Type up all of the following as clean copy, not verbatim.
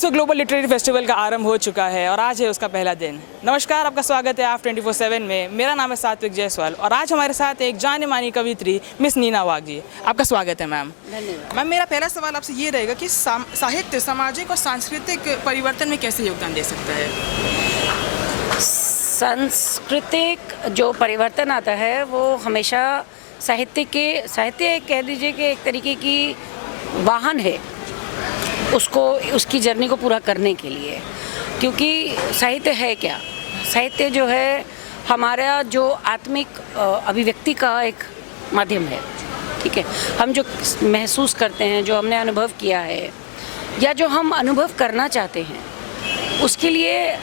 10वें global literary festival का आरंभ हो चुका है और आज है उसका पहला दिन। नमस्कार, आपका स्वागत है आप 24/7 में। मेरा नाम है सात्विक जायसवाल और आज हमारे साथ एक जाने मानी कवित्री मिस नीना वाघ जी। आपका स्वागत है मैम। धन्यवाद। मैम, मेरा पहला सवाल आपसे ये रहेगा कि साहित्य सामाजिक और सांस्कृतिक परिवर्तन में कैसे योगदान दे सकता है? सांस्कृतिक जो परिवर्तन आता है वो हमेशा साहित्य कह दीजिए कि एक तरीके की वाहन है उसको उसकी जर्नी को पूरा करने के लिए। क्योंकि साहित्य है क्या? साहित्य जो है हमारा जो आत्मिक अभिव्यक्ति का एक माध्यम है। ठीक है, हम जो महसूस करते हैं, जो हमने अनुभव किया है या जो हम अनुभव करना चाहते हैं, उसके लिए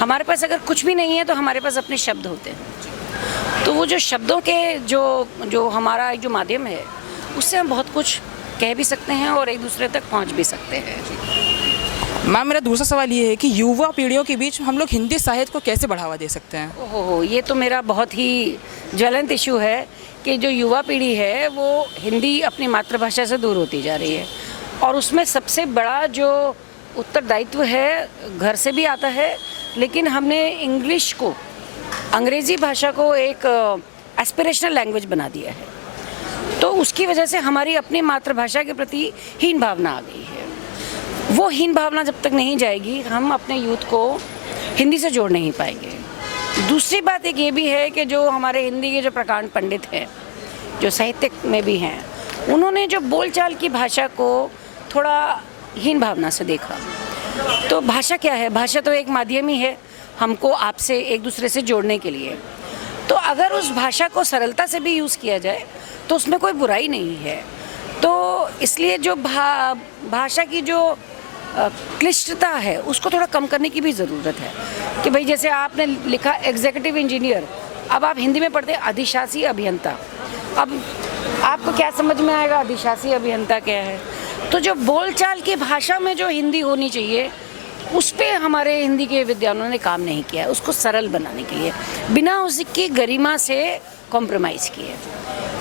हमारे पास अगर कुछ भी नहीं है तो हमारे पास अपने शब्द होते हैं। तो वो जो शब्दों के जो हमारा जो माध्यम है, उससे हम बहुत कुछ कह भी सकते हैं और एक दूसरे तक पहुंच भी सकते हैं। मैम, मेरा दूसरा सवाल ये है कि युवा पीढ़ियों के बीच हम लोग हिंदी साहित्य को कैसे बढ़ावा दे सकते हैं? ओहो, ये तो मेरा बहुत ही ज्वलंत इशू है कि जो युवा पीढ़ी है वो हिंदी अपनी मातृभाषा से दूर होती जा रही है। और उसमें सबसे बड़ा जो उत्तरदायित्व है घर से भी आता है, लेकिन हमने इंग्लिश को, अंग्रेज़ी भाषा को एक एस्पिरेशनल लैंग्वेज बना दिया है। तो उसकी वजह से हमारी अपनी मातृभाषा के प्रति हीन भावना आ गई है। वो हीन भावना जब तक नहीं जाएगी, हम अपने यूथ को हिंदी से जोड़ नहीं पाएंगे। दूसरी बात एक ये भी है कि जो हमारे हिंदी के जो प्रकांड पंडित हैं, जो साहित्य में भी हैं, उन्होंने जो बोलचाल की भाषा को थोड़ा हीन भावना से देखा। तो भाषा क्या है? भाषा तो एक माध्यम ही है हमको आपसे एक दूसरे से जोड़ने के लिए। तो अगर उस भाषा को सरलता से भी यूज़ किया जाए तो उसमें कोई बुराई नहीं है। तो इसलिए जो भाषा की जो क्लिष्टता है उसको थोड़ा कम करने की भी ज़रूरत है। कि भाई जैसे आपने लिखा एग्जीक्यूटिव इंजीनियर, अब आप हिंदी में पढ़ते हैं अधिशासी अभियंता। अब आपको क्या समझ में आएगा अधिशासी अभियंता क्या है? तो जो बोलचाल की भाषा में जो हिंदी होनी चाहिए, उस पे हमारे हिंदी के विद्वानों ने काम नहीं किया है, उसको सरल बनाने के लिए, बिना उसकी गरिमा से कॉम्प्रोमाइज़ किए।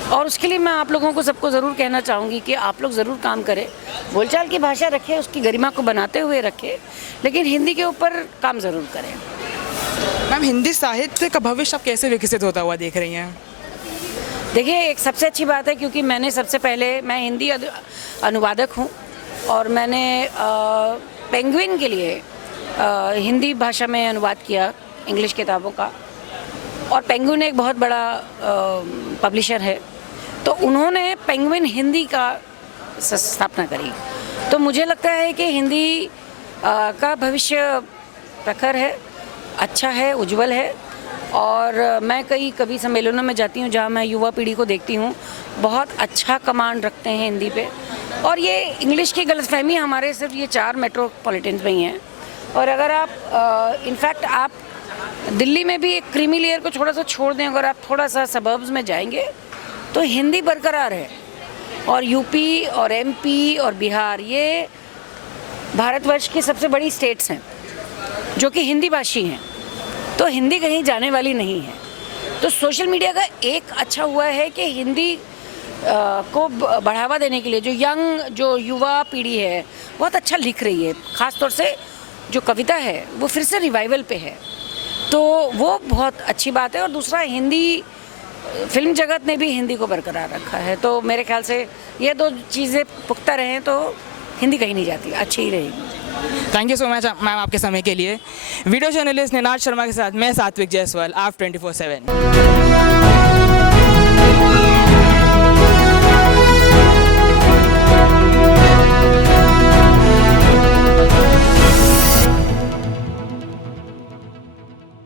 और उसके लिए मैं आप लोगों को सबको ज़रूर कहना चाहूँगी कि आप लोग ज़रूर काम करें, बोलचाल की भाषा रखें, उसकी गरिमा को बनाते हुए रखें, लेकिन हिंदी के ऊपर काम ज़रूर करें। मैम, हिंदी साहित्य का भविष्य आप कैसे विकसित होता हुआ देख रही हैं? देखिए, एक सबसे अच्छी बात है क्योंकि मैं हिंदी अनुवादक हूँ और मैंने पेंगुइन के लिए हिंदी भाषा में अनुवाद किया इंग्लिश किताबों का। और पेंगुइन एक बहुत बड़ा पब्लिशर है, तो उन्होंने पेंगुइन हिंदी का स्थापना करी। तो मुझे लगता है कि हिंदी का भविष्य प्रखर है, अच्छा है, उज्जवल है। और मैं कई कवि सम्मेलनों में जाती हूँ जहाँ मैं युवा पीढ़ी को देखती हूँ, बहुत अच्छा कमांड रखते हैं हिंदी पे। और ये इंग्लिश की गलतफहमी हमारे सिर्फ ये 4 मेट्रोपॉलिटन्स में ही हैं। और अगर आप इनफैक्ट आप दिल्ली में भी एक क्रीमी लेयर को थोड़ा सा छोड़ दें, अगर आप थोड़ा सा सबर्ब्स में जाएंगे तो हिंदी बरकरार है। और यूपी और एमपी और बिहार, ये भारतवर्ष की सबसे बड़ी स्टेट्स हैं जो कि हिंदी भाषी हैं। तो हिंदी कहीं जाने वाली नहीं है। तो सोशल मीडिया का एक अच्छा हुआ है कि हिंदी को बढ़ावा देने के लिए जो युवा पीढ़ी है बहुत अच्छा लिख रही है। ख़ास तौर से जो कविता है वो फिर से रिवाइवल पे है, तो वो बहुत अच्छी बात है। और दूसरा, हिंदी फिल्म जगत ने भी हिंदी को बरकरार रखा है। तो मेरे ख्याल से ये 2 चीज़ें पुख्ता रहें तो हिंदी कहीं नहीं जाती, अच्छी ही रहेगी। Thank you so much ma'am आपके समय के लिए। वीडियो जर्नलिस्ट निनाद शर्मा के साथ मैं सात्विक जायसवाल, आप 24/7।